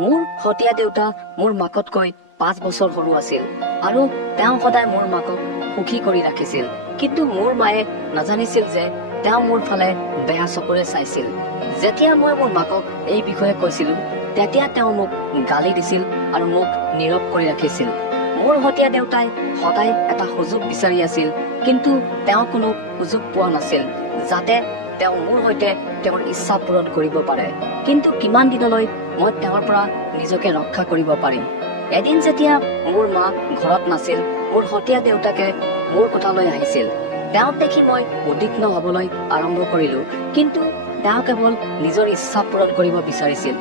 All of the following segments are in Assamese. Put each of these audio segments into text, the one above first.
মোৰ হতীয়া দেউতা মোৰ মাকতকৈ 5 বছৰ সৰু আছিল আৰু তেওঁ সদায় মোৰ মাকক সুখী কৰি ৰাখিছিল। কিন্তু মোৰ মায়ে নাজানিছিল যে তেওঁ মোৰ ফালে বেয়া চকুৰে চাইছিল। যেতিয়া মই মোৰ মাকক এই বিষয়ে কৈছিলো তেতিয়া তেওঁ মোক গালি দিছিল আৰু মোক নীৰৱ কৰি ৰাখিছিল। মোৰ হতীয়া দেউতাই সদায় এটা সুযোগ বিচাৰি আছিল, কিন্তু তেওঁ কোনো সুযোগ পোৱা নাছিল যাতে তেওঁ মোৰ সৈতে তেওঁৰ ইচ্ছা পূৰণ কৰিব পাৰে। কিন্তু কিমান দিনলৈ মই তেওঁৰ পৰা নিজকে ৰক্ষা কৰিব পাৰিম? এদিন যেতিয়া মোৰ মা ঘৰত নাছিল, মোৰ হতীয়া দেউতাকে মোৰ কোঠালৈ আহিছিল। তেওঁক দেখি মই উদ্বিগ্ন হবলৈ আৰম্ভ কৰিলো, কিন্তু তেওঁ কেৱল নিজৰ ইচ্ছা পূৰণ কৰিব বিচাৰিছিল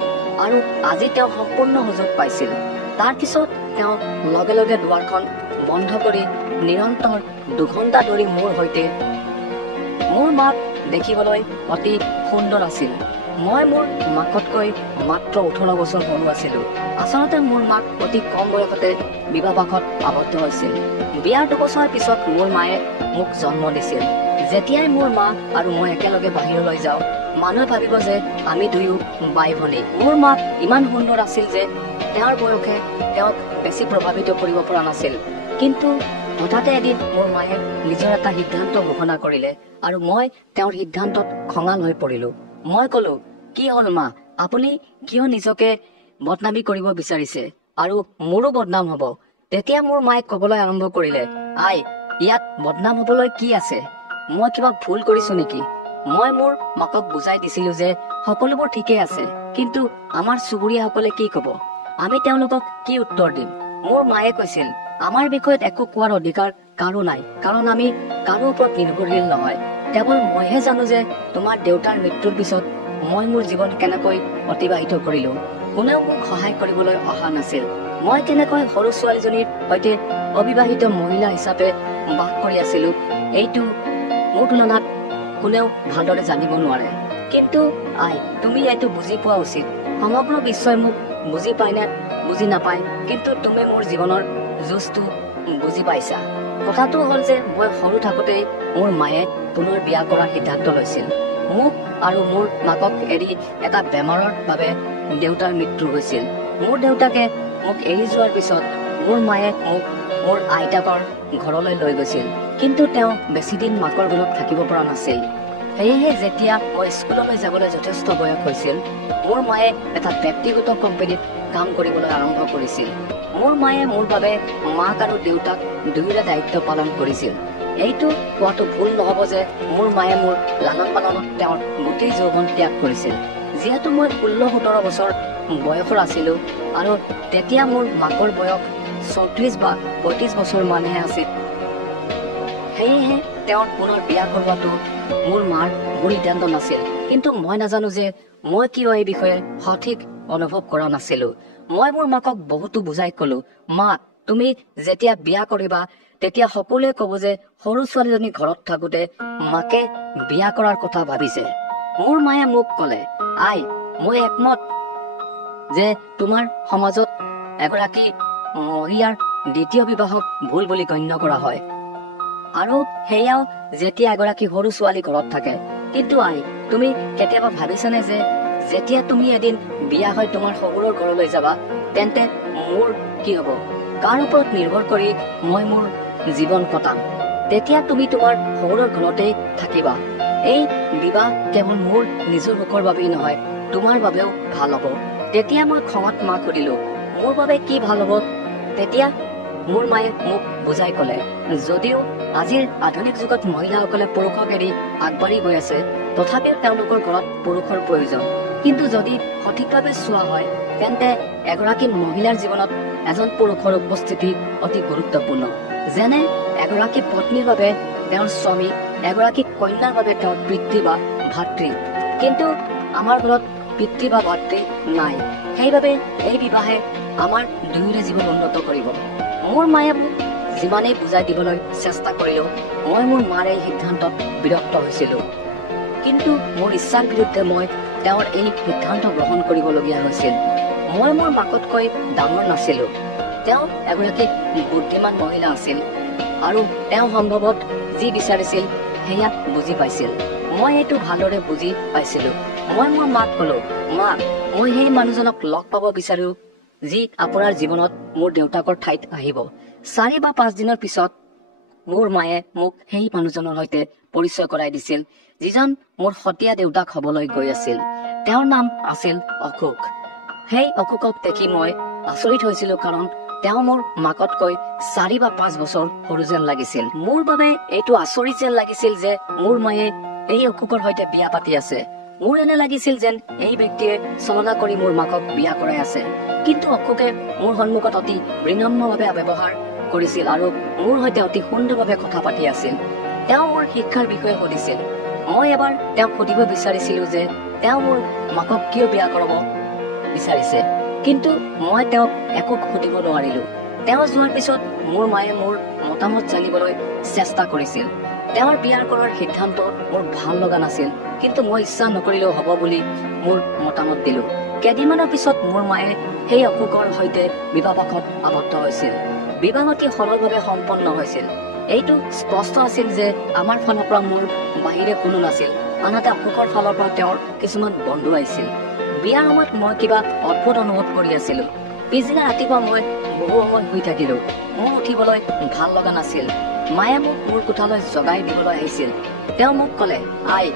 আৰু আজি তেওঁ সম্পূৰ্ণ সুযোগ পাইছিল। তাৰ পিছত তেওঁ লগে লগে দুৱাৰখন বন্ধ কৰি নিৰন্তৰ 2 ঘণ্টা ধৰি মোৰ সৈতে। মোৰ মাক দেখিবলৈ অতি সুন্দৰ আছিল। মই মোৰ মাকতকৈ মাত্ৰ 18 বছৰ সৰু আছিলো। আচলতে মোৰ মাক অতি কম বয়সতে বিবাহপাশত আবদ্ধ হৈছিল। বিয়াৰ 2 বছৰ পিছত মোৰ মায়ে মোক জন্ম দিছিল। যেতিয়াই মোৰ মা আৰু মই একেলগে বাহিৰলৈ যাওঁ, মানুহে ভাবিব যে আমি দুয়ো বাই ভনী। মোৰ মাক ইমান সুন্দৰ আছিল যে তেওঁৰ বয়সে তেওঁক বেছি প্ৰভাৱিত কৰিব পৰা নাছিল। কিন্তু হঠাতে এদিন মোৰ মায়ে নিজৰ এটা সিদ্ধান্ত ঘোষণা কৰিলে আৰু মই তেওঁৰ সিদ্ধান্তত খঙাল হৈ পৰিলো। মই কলো, কি হ'ল মা, আপুনি কিয় নিজকে বদনামী কৰিব বিচাৰিছে আৰু মোৰো বদনাম হব? তেতিয়া মোৰ মায়ে কবলৈ আৰম্ভ কৰিলে, আই, ইয়াত বদনাম হবলৈ কি আছে? মই কিবা ভুল কৰিছো নেকি? মই মোৰ মাকক বুজাই দিছিলো যে সকলোবোৰ ঠিকেই আছে, কিন্তু আমাৰ চুবুৰীয়াসকলে কি কব? আমি তেওঁলোকক কি উত্তৰ দিম? মোৰ মায়ে কৈছিল, আমাৰ বিষয়ত একো কোৱাৰ অধিকাৰ কাৰো নাই, কাৰণ আমি কাৰো ওপৰত নিৰ্ভৰশীল নহয়। কেৱল মইহে জানো যে তোমাৰ দেউতাৰ মৃত্যুৰ পিছত মই মোৰ জীৱন কেনেকৈ অতিবাহিত কৰিলো। কোনেও মোক সহায় কৰিবলৈ অহা নাছিল। মই কেনেকৈ সৰু ছোৱালীজনীৰ সৈতে অবিবাহিত মহিলা হিচাপে বাস কৰি আছিলো, এইটো মোৰ তুলনাত কোনেও ভালদৰে জানিব নোৱাৰে। কিন্তু আই, তুমি এইটো বুজি পোৱা উচিত। সমগ্ৰ বিশ্বই মোক বুজি পায় নে বুজি নাপায়, কিন্তু তুমি মোৰ জীৱনৰ যুঁজটো বুজি পাইছা। কথাটো হ'ল যে মই সৰু থাকোতেই মোৰ মায়ে পুনৰ বিয়া কৰাৰ সিদ্ধান্ত লৈছিল। মোক আৰু মোৰ মাকক এৰি এটা বেমাৰৰ বাবে দেউতাৰ মৃত্যু হৈছিল। মোৰ দেউতাকে মোক এৰি যোৱাৰ পিছত মোৰ মায়ে মোক মোৰ আইতাকৰ ঘৰলৈ লৈ গৈছিল, কিন্তু তেওঁ বেছিদিন মাকৰ ঘৰত থাকিব পৰা নাছিল। সেয়েহে যেতিয়া মই স্কুললৈ যাবলৈ যথেষ্ট বয়স হৈছিল, মোৰ মায়ে এটা ব্যক্তিগত কোম্পানীত কাম কৰিবলৈ আৰম্ভ কৰিছিল। মোৰ মায়ে মোৰ বাবে মাক আৰু দেউতাক দুয়োৰে দায়িত্ব পালন কৰিছিল। এইটো কোৱাটো ভুল নহব যে মোৰ মায়ে মোৰ লালন পালনত তেওঁৰ গোটেই যৌৱন ত্যাগ কৰিছিল। যিহেতু মই 16-17 বছৰ বয়সৰ আছিলো আৰু তেতিয়া মোৰ মাকৰ বয়স 34 বা 35 বছৰ মানহে আছিল, সেয়েহে তেওঁৰ পুনৰ বিয়া কৰোৱাটো মোৰ মাৰ ভুল সিদ্ধান্ত নাছিল। কিন্তু মই নাজানো যে মই কিয় এই বিষয়ে সঠিক অনুভৱ কৰা নাছিলো। মই মোৰ মাকক বহুতো বুজাই কলো, মা, তুমি যেতিয়া বিয়া কৰিবা তেতিয়া সকলোৱে কব যে সৰু ছোৱালীজনী ঘৰত থাকোতে মাকে বিয়া কৰাৰ কথা ভাবিছে। মোৰ মায়ে মোক কলে, আই, মই একমত যে তোমাৰ সমাজত এগৰাকী মহিলাৰ দ্বিতীয় বিবাহক ভুল বুলি গণ্য কৰা হয়, আৰু সেয়াও যেতিয়া এগৰাকী সৰু ছোৱালী ঘৰত থাকে। কিন্তু আই, তুমি কেতিয়াবা ভাবিছানে যে যেতিয়া তুমি এদিন বিয়া হৈ তোমাৰ শহুৰৰ ঘৰলৈ যাবা, তেন্তে মোৰ কি হব? কাৰ ওপৰত নিৰ্ভৰ কৰি মই মোৰ জীৱন কটাম? তেতিয়া তুমি তোমাৰ শহুৰৰ ঘৰতেই থাকিবা। এই বিবাহ কেৱল মোৰ নিজৰ সুখৰ বাবেই নহয়, তোমাৰ বাবেও ভাল হব। তেতিয়া মই খঙত মাক সুধিলো, মোৰ বাবে কি ভাল হব? তেতিয়া মোৰ মায়ে মোক বুজাই কলে, যদিও আজিৰ আধুনিক যুগত মহিলাসকলে পুৰুষক এৰি আগবাঢ়ি গৈ আছে, তথাপিও তেওঁলোকৰ ঘৰত পুৰুষৰ প্ৰয়োজন। কিন্তু যদি সঠিকভাৱে চোৱা হয়, তেন্তে এগৰাকী মহিলাৰ জীৱনত এজন পুৰুষৰ উপস্থিতি অতি গুৰুত্বপূৰ্ণ। যেনে এগৰাকী পত্নীৰ বাবে তেওঁৰ স্বামী, এগৰাকী কন্যাৰ বাবে তেওঁৰ পিতৃ বা ভাতৃ। কিন্তু আমাৰ ঘৰত পিতৃ বা ভাতৃ নাই, সেইবাবে এই বিবাহে আমাৰ দুয়োৰে জীৱন উন্নত কৰিব। মোৰ মায়ে মোক যিমানেই বুজাই দিবলৈ চেষ্টা কৰিলেও মই মোৰ মাৰ এই সিদ্ধান্তত বিৰক্ত হৈছিলো। কিন্তু মোৰ ইচ্ছাৰ বিৰুদ্ধে মই তেওঁৰ এই সিদ্ধান্ত গ্ৰহণ কৰিবলগীয়া হৈছিল। মই মোৰ মাকতকৈ ডাঙৰ নাছিলো। তেওঁ এগৰাকী বুদ্ধিমান মহিলা আছিল আৰু তেওঁ সম্ভৱত যি বিচাৰিছিল সেয়া বুজি পাইছিল। মই এইটো ভালদৰে বুজি পাইছিলো। মই মোৰ মাক কলো, মা, মই সেই মানুহজনক লগ পাব বিচাৰো যি আপোনাৰ জীৱনত মোৰ দেউতাকৰ ঠাইত আহিব। 4 বা 5 দিনৰ পিছত মোৰ মায়ে মোক সেই মানুহজনৰ সৈতে পৰিচয় কৰাই দিছিল যিজন মোৰ সতীয়া দেউতাক হবলৈ গৈ আছিল। তেওঁৰ নাম আছিল অশোক। সেই অশোকক দেখি মই আচৰিত হৈছিলো, কাৰণ তেওঁ মোৰ মাকতকৈ 4 বা 5 বছৰ সৰু যেন লাগিছিল। মোৰ বাবে এইটো আচৰিত যেন লাগিছিল যে মোৰ মায়ে এই অশোকৰ সৈতে বিয়া পাতি আছে। মোৰ এনে লাগিছিল যেন এই ব্যক্তিয়ে চলনা কৰি মোৰ মাকক বিয়া কৰাই আছে। কিন্তু অশোকে মোৰ সন্মুখত অতি বিনম্ৰভাৱে ব্যৱহাৰ কৰিছিল আৰু মোৰ সৈতে অতি সুন্দৰভাৱে কথা পাতি আছিল। তেওঁ মোৰ শিক্ষাৰ বিষয়ে সুধিছিল। মই এবাৰ তেওঁক সুধিব বিচাৰিছিলো যে তেওঁ মোৰ মাকক কিয় বিয়া কৰাব বিচাৰিছে, কিন্তু মই তেওঁক একো সুধিব নোৱাৰিলো। তেওঁ যোৱাৰ পিছত মোৰ মায়ে মোৰ মতামত জানিবলৈ চেষ্টা কৰিছিল। তেওঁৰ বিয়াৰ কৰাৰ সিদ্ধান্ত মোৰ ভাল লগা নাছিল, কিন্তু মই ইচ্ছা নকৰিলেও হ'ব বুলি মোৰ মতামত দিলো। কেইদিনমানৰ পিছত মোৰ মায়ে সেই অশোকৰ সৈতে বিবাহপাশত আবদ্ধ হৈছিল। বিবাহ অতি সৰলভাৱে সম্পন্ন হৈছিল। এইটো স্পষ্ট আছিল যে আমাৰ ফালৰ পৰা মোৰ বাহিৰে কোনো নাছিল, আনহাতে অশোকৰ ফালৰ পৰা তেওঁৰ কিছুমান বন্ধু আহিছিল। বিয়াৰ সময়ত মই কিবা অদ্ভুত অনুভৱ কৰি আছিলো। পিছদিনা ৰাতিপুৱা মই বহু সময় শুই থাকিলো। মোৰ উঠিবলৈ ভাল লগা নাছিল। মায়ে মোক মোৰ কোঠালৈ জগাই দিবলৈ আহিছিল। তেওঁ মোক ক'লে, আই,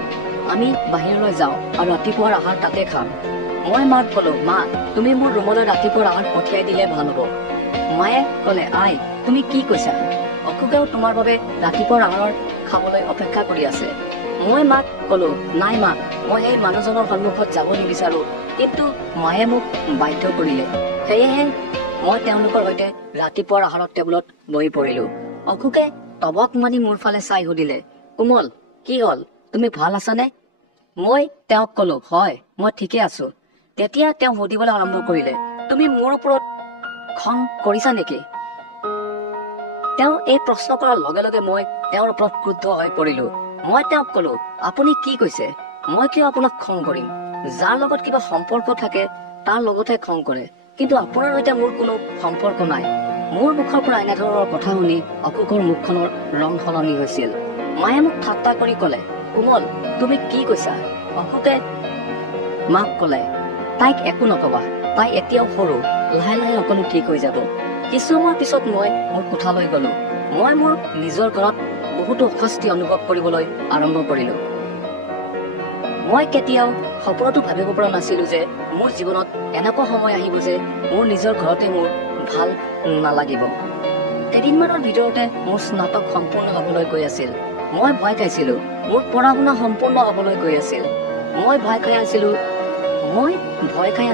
আমি বাহিৰলৈ যাওঁ আৰু ৰাতিপুৱাৰ আহাৰ তাতে খাম। মই মাক ক'লো, মা, তুমি মোৰ ৰুমলৈ ৰাতিপুৱাৰ আহাৰ পঠিয়াই দিলে ভাল হ'ব। মায়ে ক'লে, আই, তুমি কি কৈছা? অশোকেও তোমাৰ বাবে ৰাতিপুৱাৰ আহাৰ খাবলৈ অপেক্ষা কৰি আছে। মই মাক ক'লো, নাই মা, মই সেই মানুহজনৰ সন্মুখত যাব নিবিচাৰো, কিন্তু মায়ে মোক বাধ্য কৰিলে। সেয়েহে মই তেওঁলোকৰ সৈতে ৰাতিপুৱাৰ আহাৰত টেবুলত বহি পৰিলো। অশোকে তবক মানি মোৰ ফালে চাই সুধিলে, কোমল, কি হ'ল? তুমি ভাল আছানে? মই তেওঁক ক'লো, হয়, মই ঠিকে আছো। তেতিয়া তেওঁ সুধিবলৈ আৰম্ভ কৰিলে, তুমি মোৰ ওপৰত খং কৰিছা নেকি? তেওঁ এই প্ৰশ্ন কৰাৰ লগে লগে মই তেওঁৰ ওপৰত ক্ৰুদ্ধ হৈ পৰিলো। মই তেওঁক ক'লো, আপুনি কি কৈছে? মই কিয় আপোনাক খং কৰিম? যাৰ লগত কিবা সম্পৰ্ক থাকে তাৰ লগতহে খং কৰে, কিন্তু আপোনাৰ সৈতে মোৰ কোনো সম্পৰ্ক নাই। মোৰ মুখৰ পৰা এনেধৰণৰ কথা শুনি অশোকৰ মুখখনৰ ৰং সলনি হৈছিল। মায়ে মোক ঠাট্টা কৰি ক'লে, কোমল, তুমি কি কৈছা? অশোকে মাক ক'লে, তাইক একো নকবা, তাই এতিয়াও সৰু, লাহে লাহে সকলো ঠিক হৈ যাব। কিছু সময়ৰ পিছত মই মোৰ কোঠালৈ গলো। মই মোৰ নিজৰ ঘৰত বহুতো অশান্তি অনুভৱ কৰিবলৈ আৰম্ভ কৰিলো। মই কেতিয়াও সপোনতো ভাবিব পৰা নাছিলো যে মোৰ জীৱনত এনেকুৱা সময় আহিব যে মোৰ নিজৰ ঘৰতে মোৰ ভাল নালাগিব। কেইদিনমানৰ ভিতৰতে মোৰ স্নাতক সম্পূৰ্ণ হবলৈ গৈ আছিল। মই ভয় খাইছিলো। মোৰ পঢ়া শুনা সম্পূৰ্ণ হবলৈ গৈ আছিল। মই ভয় খাই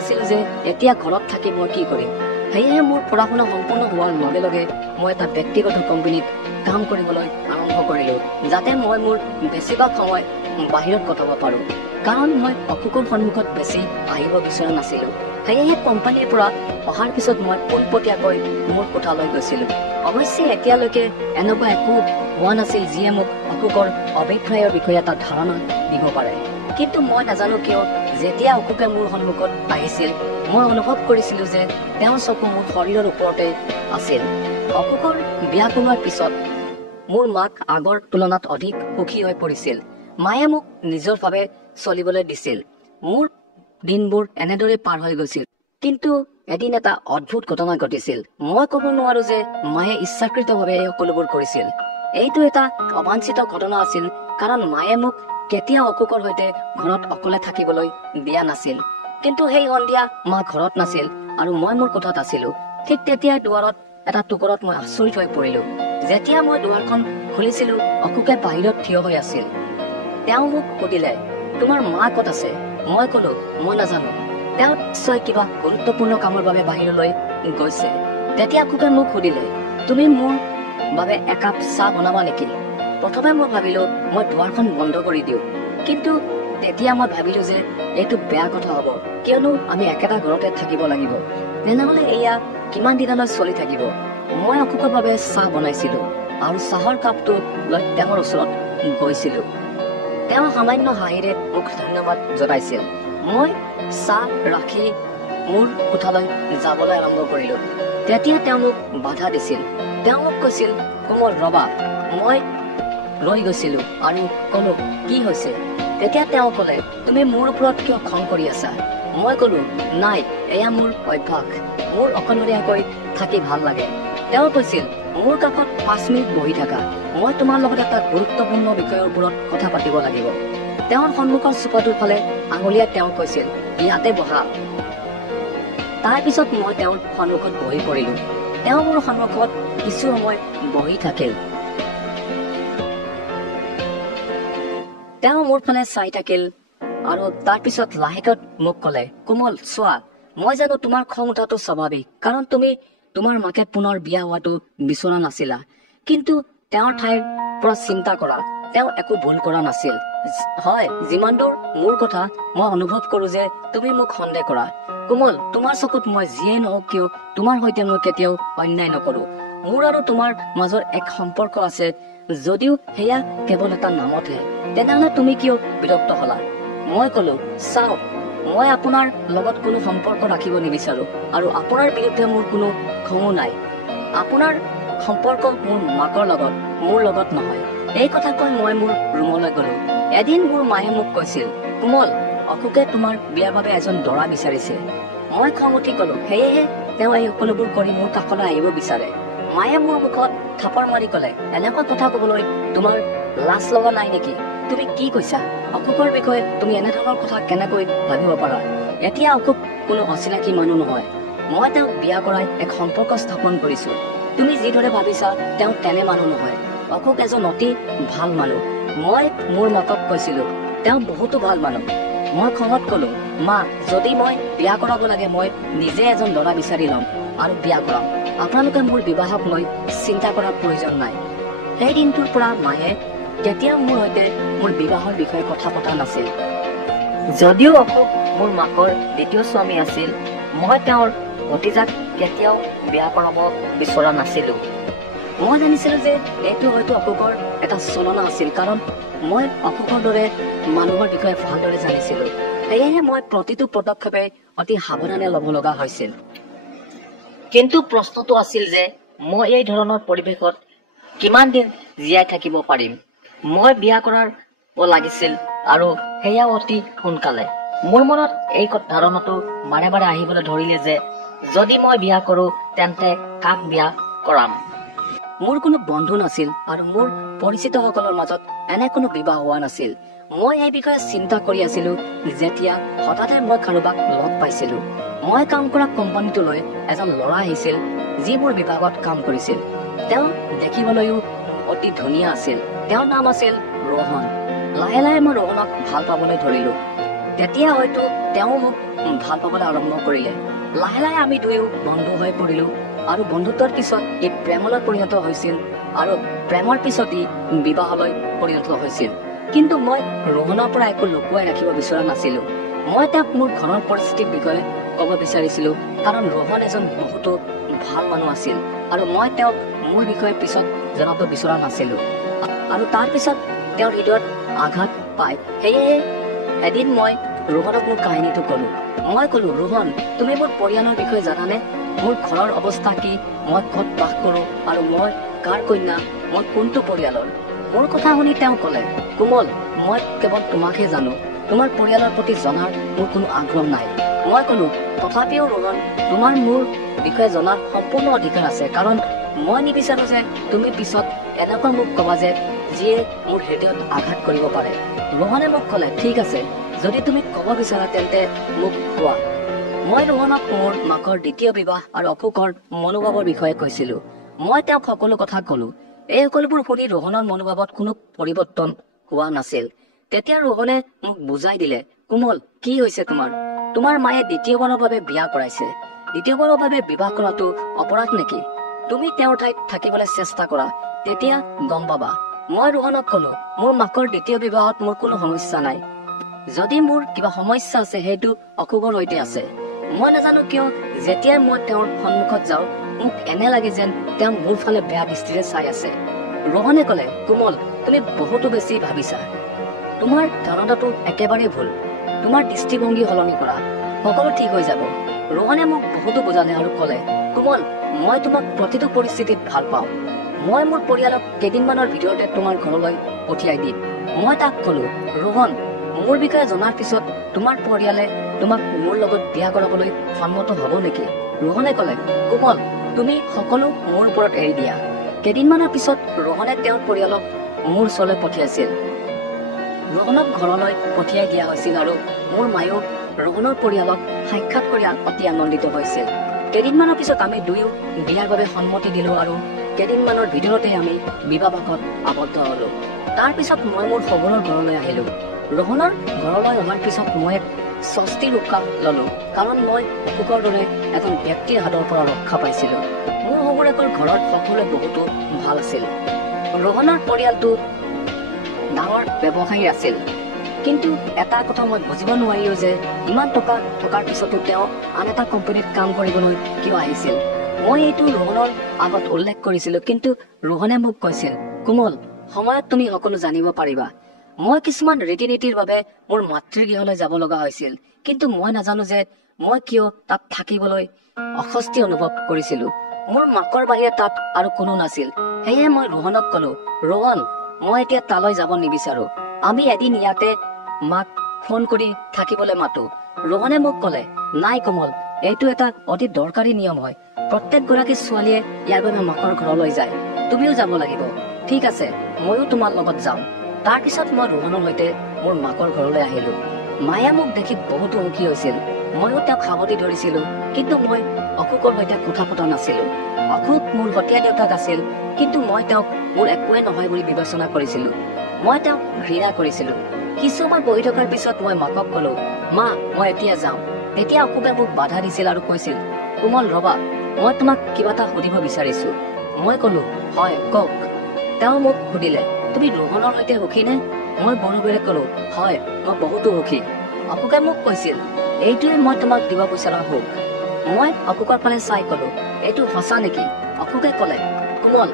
আছিলো যে এতিয়া ঘৰত থাকি মই কি কৰিম। সেয়েহে মোৰ পঢ়া শুনা সম্পূৰ্ণ হোৱাৰ লগে লগে মই এটা ব্যক্তিগত কোম্পানীত কাম কৰিবলৈ আৰম্ভ কৰিলো, যাতে মই মোৰ বেছিভাগ সময় বাহিৰত কটাব পাৰো। কাৰণ মই অশোকৰ সন্মুখত বেছি আহিব বিচৰা নাছিলো। সেয়েহে কোম্পানীৰ পৰা অহাৰ পিছত মই পোনপটীয়াকৈ মোৰ কোঠালৈ গৈছিলো। অৱশ্যে এতিয়ালৈকে এনেকুৱা একো হোৱা নাছিল যিয়ে মোক অশোকৰ অভিপ্ৰায়ৰ বিষয়ে এটা ধাৰণা দিব পাৰে। কিন্তু মই নাজানো কিয় যেতিয়া অশোকে মোৰ সন্মুখত আহিছিল, মই অনুভৱ কৰিছিলো যে তেওঁৰ চকু মোৰ শৰীৰৰ ওপৰতে আছিল। অশোকৰ বিয়া কৰোৱাৰ পিছত মোৰ মাক আগৰ তুলনাত অধিক সুখী হৈ পৰিছিল। মায়ে মোক নিজৰ ভাৱে চলিবলৈ দিছিল। মোৰ দিনবোৰ এনেদৰে পাৰ হৈ গৈছিল। কিন্তু এদিন এটা অদ্ভুত ঘটনা ঘটিছিল। মই ক'ব নোৱাৰো যে মায়ে ইচ্ছাকৃতভাৱে এই সকলোবোৰ কৰিছিল। এইটো এটা অবাঞ্ছিত ঘটনা আছিল, কাৰণ মায়ে মোক কেতিয়াও অশোকৰ সৈতে ঘৰত অকলে থাকিবলৈ দিয়া নাছিল। কিন্তু সেই সন্ধিয়া মা ঘৰত নাছিল আৰু মই মোৰ কোঠাত আছিলো। ঠিক তেতিয়াই দুৱাৰত এটা টুকুৰত মই আচৰিত হৈ পৰিলো। যেতিয়া মই দুৱাৰখন খুলিছিলো, অশোকে বাহিৰত থিয় হৈ আছিল। তেওঁ মোক সুধিলে, তোমাৰ মা ক'ত আছে? মই ক'লো, মই নাজানো। তেওঁ নিশ্চয় কিবা গুৰুত্বপূৰ্ণ কামৰ বাবে বাহিৰলৈ গৈছে। তেতিয়া অশোকে মোক সুধিলে, তুমি মোৰ বাবে একাপ চাহ বনাবা নেকি? প্ৰথমে মই ভাবিলো মই দুৱাৰখন বন্ধ কৰি দিওঁ, কিন্তু তেতিয়া মই ভাবিলো যে এইটো বেয়া কথা হ'ব, কিয়নো আমি একেটা ঘৰতে থাকিব লাগিব। তেনেহলে এয়া কিমান দিনলৈ চলি থাকিব? মই অশোকৰ বাবে চাহ বনাইছিলো আৰু চাহৰ কাপটো লৈ তেওঁৰ ওচৰত গৈছিলো। তেওঁ সামান্য হাঁহিৰে মোক ধন্যবাদ জনাইছিল। মই চাহ ৰাখি মোৰ কোঠালৈ যাবলৈ আৰম্ভ কৰিলো। তেতিয়া তেওঁ মোক বাধা দিছিল। তেওঁ মোক কৈছিল, কোমল, ৰবা। মই ৰৈ গৈছিলো আৰু ক'লো, কি হৈছে? তেতিয়া তেওঁ ক'লে, তুমি মোৰ ওপৰত কিয় খং কৰি আছা? মই কলো, নাই, এয়া মোৰ অভ্যাস, মোৰ অকলশৰীয়াকৈ থাকি ভাল লাগে। তেওঁ কৈছিল, মোৰ কাষত 5 মিনিট বহি থাকা, মই তোমাৰ লগত এটা গুৰুত্বপূৰ্ণ বিষয়ৰ ওপৰত কথা পাতিব লাগিব। তেওঁৰ সন্মুখৰ চোফাটোৰ ফালে আঙুলিয়াই তেওঁ কৈছিল, ইয়াতে বহা। তাৰ পিছত মই তেওঁৰ সন্মুখত বহি পৰিলো। তেওঁ মোৰ সন্মুখত কিছু সময় বহি থাকিল। তেওঁ মোৰ ফালে চাই থাকিল আৰু তাৰ পিছত লাহেকৈ মোক কলে, কোমল চোৱা, মই জানো তোমাৰ খং উঠাটো স্বাভাৱিক, কাৰণ তুমি তোমাৰ মাকে পুনৰ বিয়া হোৱাটো বিচৰা নাছিলা। কিন্তু তেওঁৰ ঠাইৰ পৰা চিন্তা কৰা, তেওঁ একো ভুল কৰা নাছিল। হয়, যিমান দূৰ মোৰ কথা, মই অনুভৱ কৰো যে তুমি মোক সন্দেহ কৰা। কোমল, তোমাৰ চকুত মই যিয়ে নহওক কিয়, তোমাৰ সৈতে মই কেতিয়াও অন্যায় নকৰো। মোৰ আৰু তোমাৰ মাজৰ এক সম্পৰ্ক আছে, যদিও সেয়া কেৱল এটা নামতহে। তেনেহলে তুমি কিয় বিৰক্ত হলা? মই কলো, চাওক, মই আপোনাৰ লগত কোনো সম্পৰ্ক ৰাখিব নিবিচাৰো আৰু আপোনাৰ বিৰুদ্ধে মোৰ কোনো খঙো নাই। আপোনাৰ সম্পৰ্ক মোৰ মাকৰ লগত, মোৰ লগত নহয়। এই কথা কৈ মই মোৰ ৰুমলৈ গলো। এদিন মোৰ মায়ে মোক কৈছিল, কোমল, অশোকে তোমাৰ বিয়াৰ বাবে এজন দৰা বিচাৰিছে। মই খং উঠি কলো, সেয়েহে তেওঁ এই সকলোবোৰ কৰি মোৰ কাষলৈ আহিব বিচাৰে। মায়ে মোৰ মুখত থাপৰ মাৰি কলে, এনেকুৱা কথা কবলৈ তোমাৰ লাজ লগা নাই নেকি? তুমি কি কৈছা? অশোকৰ বিষয়ে তুমি এনেধৰণৰ কথা কেনেকৈ ভাবিব পাৰা? এতিয়া অশোক কোনো অচিনাকি মানুহ নহয়। মই তেওঁক বিয়া কৰাই এক সম্পৰ্ক স্থাপন কৰিছো। তুমি যিদৰে ভাবিছা তেওঁ তেনে মানুহ নহয়। অশোক এজন অতি ভাল মানুহ। মই মোৰ মাকক কৈছিলো, তেওঁ বহুতো ভাল মানুহ। মই খঙত কলো, মা, যদি মই বিয়া কৰাব লাগে, মই নিজে এজন দৰা বিচাৰি লম আৰু বিয়া কৰাম। আপোনালোকে মোৰ বিবাহক লৈ চিন্তা কৰাৰ প্ৰয়োজন নাই। সেই দিনটোৰ পৰা মায়ে কেতিয়াও মোৰ সৈতে মোৰ বিবাহৰ বিষয়ে কথা পতা নাছিল। যদিও অশোক মোৰ মাকৰ দ্বিতীয় স্বামী আছিল, মই তেওঁৰ ভতিজাক কেতিয়াও বিয়া কৰাব বিচৰা নাছিলো। মই জানিছিলো যে এইটো হয়তো অশোকৰ এটা চলনা আছিল, কাৰণ মই অশোকৰ দৰে মানুহৰ বিষয়ে ভালদৰে জানিছিলো। সেয়েহে মই প্ৰতিটো পদক্ষেপে অতি সাৱধানে লব লগা হৈছিল। কিন্তু প্ৰশ্নটো আছিল যে মই এই ধৰণৰ পৰিৱেশত কিমান দিন জীয়াই থাকিব পাৰিম। মই বিয়া কৰাৰ লাগিছিল আৰু সেয়াও অতি সোনকালে। মোৰ মনত এই ধাৰণাটো বাৰে বাৰে আহিবলৈ ধৰিলে যে যদি মই বিয়া কৰো তেন্তে কাক বিয়া কৰাম। মোৰ কোনো বন্ধু নাছিল আৰু মোৰ পৰিচিতসকলৰ মাজত এনে কোনো বিবাহ হোৱা নাছিল। মই এই বিষয়ে চিন্তা কৰি আছিলো যেতিয়া হঠাতে মই কাৰোবাক লগ পাইছিলো। মই কাম কৰা কোম্পানীটোলৈ এজন ল'ৰা আহিছিল, যি মোৰ বিভাগত কাম কৰিছিল। তেওঁ দেখিবলৈও অতি ধুনীয়া আছিল। তেওঁৰ নাম আছিল ৰোহন। লাহে লাহে মই ৰোহনক ভাল পাবলৈ ধৰিলো। তেতিয়া হয়তো তেওঁ মোক ভাল পাবলৈ আৰম্ভ কৰিলে। লাহে লাহে আমি দুয়ো বন্ধু হৈ পৰিলো আৰু বন্ধুত্বৰ পিছত ই প্ৰেমলৈ পৰিণত হৈছিল আৰু প্ৰেমৰ পিছত ই বিবাহলৈ পৰিণত হৈছিল। কিন্তু মই ৰোহনৰ পৰা একো লুকুৱাই ৰাখিব বিচৰা নাছিলো। মই তেওঁক মোৰ ঘৰৰ পৰিস্থিতিৰ বিষয়ে কব বিচাৰিছিলো, কাৰণ ৰোহন এজন বহুতো ভাল মানুহ আছিল আৰু মই তেওঁক মোৰ বিষয়ে পিছত জনাব বিচৰা নাছিলো। আৰু তাৰ পিছত তেওঁৰ হৃদয়ত আঘাত পায়। সেয়েহে এদিন মই ৰোহনক মোৰ কাহিনীটো কলো। মই কলো, ৰোহন, তুমি মোৰ পৰিয়ালৰ বিষয়ে জানানে? মোৰ ঘৰৰ অৱস্থা কি, মই ক'ত বাস কৰো আৰু মই কাৰ কন্যা, মই কোনটো পৰিয়ালৰ। মোৰ কথা শুনি তেওঁ কলে, কোমল, মই কেৱল তোমাকহে জানো, তোমাৰ পৰিয়ালৰ প্ৰতি জনাৰ মোৰ কোনো আগ্ৰহ নাই। মই কলো, তথাপিও ৰোহন, তোমাৰ মোৰ বিষয়ে জনাৰ সম্পূৰ্ণ অধিকাৰ আছে, কাৰণ মই নিবিচাৰো যে তুমি পিছত এনেকুৱা মোক কবা যে যিয়ে মোৰ হৃদয়ত আঘাত কৰিব পাৰে। ৰোহনে মোক কলে, ঠিক আছে, যদি তুমি কব বিচাৰা তেন্তে মোক কোৱা। মই ৰোহনক মোৰ মাকৰ দ্বিতীয় বিবাহ আৰু অশোকৰ মনোভাৱৰ বিষয়ে কৈছিলো। মই তেওঁক সকলো কথা কলো। এই সকলোবোৰ শুনি ৰোহনৰ মনোভাৱত কোনো পৰিৱৰ্তন হোৱা নাছিল। তেতিয়া ৰোহনে মোক বুজাই দিলে, কোমল, কি হৈছে তোমাৰ? তোমাৰ মায়ে দ্বিতীয়বাৰৰ বাবে বিয়া কৰাইছে। দ্বিতীয়বাৰৰ বাবে বিবাহ কৰাটো অপৰাধ নেকি? তুমি তেওঁৰ ঠাইত থাকিবলৈ চেষ্টা কৰা, তেতিয়া গম পাবা। মই ৰোহনক কলো, মোৰ মাকৰ দ্বিতীয় বিবাহত মোৰ কোনো সমস্যা নাই। যদি মোৰ কিবা সমস্যা আছে সেইটো অশোকৰ সৈতে আছে। মই নাজানো কিয় যেতিয়াই মই তেওঁৰ সন্মুখত যাওঁ মোক এনে লাগে যেন তেওঁ মোৰ ফালে বেয়া দৃষ্টিৰে চাই আছে। ৰোহনে কলে, কোমল, তুমি বহুতো বেছি ভাবিছা। তোমাৰ ধাৰণাটো একেবাৰে ভুল। তোমাৰ দৃষ্টিভংগী সলনি কৰা, সকলো ঠিক হৈ যাব। ৰোহনে মোক বহুতো বুজালে আৰু কলে, কোমল, মই তোমাক প্ৰতিটো পৰিস্থিতিত ভাল পাওঁ। মই মোৰ পৰিয়ালক কেইদিনমানৰ ভিতৰতে তোমাৰ ঘৰলৈ পঠিয়াই দিম। মই তাক কলো, ৰোহন, মোৰ বিষয়ে জনাৰ পিছত তোমাৰ পৰিয়ালে তোমাক মোৰ লগত বিয়া কৰাবলৈ সন্মত হব নেকি? ৰোহনে কলে, কোমল, তুমি সকলো মোৰ ওপৰত এৰি দিয়া। কেইদিনমানৰ পিছত ৰোহনে তেওঁৰ পৰিয়ালক মোৰ ওচৰলৈ পঠিয়াইছিল। ৰোহনক ঘৰলৈ পঠিয়াই দিয়া হৈছিল আৰু মোৰ মায়েও ৰোহনৰ পৰিয়ালক সাক্ষাৎ কৰি অতি আনন্দিত হৈছিল। কেইদিনমানৰ পিছত আমি দুয়ো বিয়াৰ বাবে সন্মতি দিলো আৰু কেইদিনমানৰ ভিতৰতে আমি বিবাহপাশত আবদ্ধ হলো। তাৰ পিছত মই মোৰ শহুৰৰ ঘৰলৈ আহিলো। ৰোহনৰ ঘৰলৈ অহাৰ পিছত মই এক স্বস্তিৰ উশাহ ললো, কাৰণ মই অসুখৰ দৰে এজন ব্যক্তিৰ হাতৰ পৰা ৰক্ষা পাইছিলো। মোৰ শহুৰেকৰ ঘৰত সকলোৱে বহুতো ভাল আছিল। ৰোহনৰ পৰিয়ালটো ডাঙৰ ব্যৱসায়ী আছিল, কিন্তু এটা কথা মই বুজিব নোৱাৰিলো যে ইমান টকা থকাৰ পিছতো তেওঁ আন এটা কোম্পানীত কাম কৰিবলৈ কিয় আহিছিল। মই এইটো ৰোহনৰ আগত উল্লেখ কৰিছিলো, কিন্তু ৰোহনে মোক কৈছিল, কোমল, সময়ত তুমি সকলো জানিব পাৰিবা। মই কিছুমান ৰীতি নীতিৰ বাবে মোৰ মাতৃগৃহলৈ যাব লগা হৈছিল, কিন্তু মই নাজানো যে মই কিয় তাত থাকিবলৈ অস্বস্তি অনুভৱ কৰিছিলো। মোৰ মাকৰ বাহিৰে তাত আৰু কোনো নাছিল। সেয়ে মই ৰোহনক কলো, ৰোহন, মই এতিয়া তালৈ যাব নিবিচাৰো। আমি এদিন ইয়াতে মাক ফোন কৰি থাকিবলৈ মাতো। ৰোহনে মোক কলে, নাই কোমল, এইটো এটা অতি দৰকাৰী নিয়ম হয়। প্ৰত্যেক গৰাকী ছোৱালীয়ে ইয়াৰ বাবে মাকৰ ঘৰলৈ যায়। তুমিও যাব লাগিব। ঠিক আছে, ময়ো তোমাৰ লগত যাম। তাৰ পিছত মই ৰোহনৰ সৈতে মোৰ মাকৰ ঘৰলৈ আহিলো। মায়ে মোক দেখি বহুতো সুখী হৈছিল। ময়ো তেওঁক সাৱটি ধৰিছিলো, কিন্তু মই অসুখৰ সৈতে কথা পতা নাছিলো। অসুখ মোৰ সতীয়া দেউতাক আছিল, কিন্তু মই তেওঁক মোৰ একোৱে নহয় বুলি বিবেচনা কৰিছিলো। মই তেওঁক ঘৃণা কৰিছিলো। কিছুমান বহি থকাৰ পিছত মই মাকক কলো, মা, মই এতিয়া যাওঁ। তেতিয়া অসুখে মোক বাধা দিছিল আৰু কৈছিল, কোমল, ৰবা, মই তোমাক কিবা এটা সুধিব বিচাৰিছো। মই কলো, হয়, কওক। তেওঁ মোক সুধিলে, তুমি ৰোহনৰ সৈতে সুখী নে? মই বৰবেৰে কলো, হয়, মই বহুতো সুখী। অসুখে মোক কৈছিল, এইটোৱে মই তোমাক দিব বিচৰা সুখ। মই অসুখৰ ফালে চাই কলো, এইটো সঁচা নেকি? অসুখে কলে, কোমল,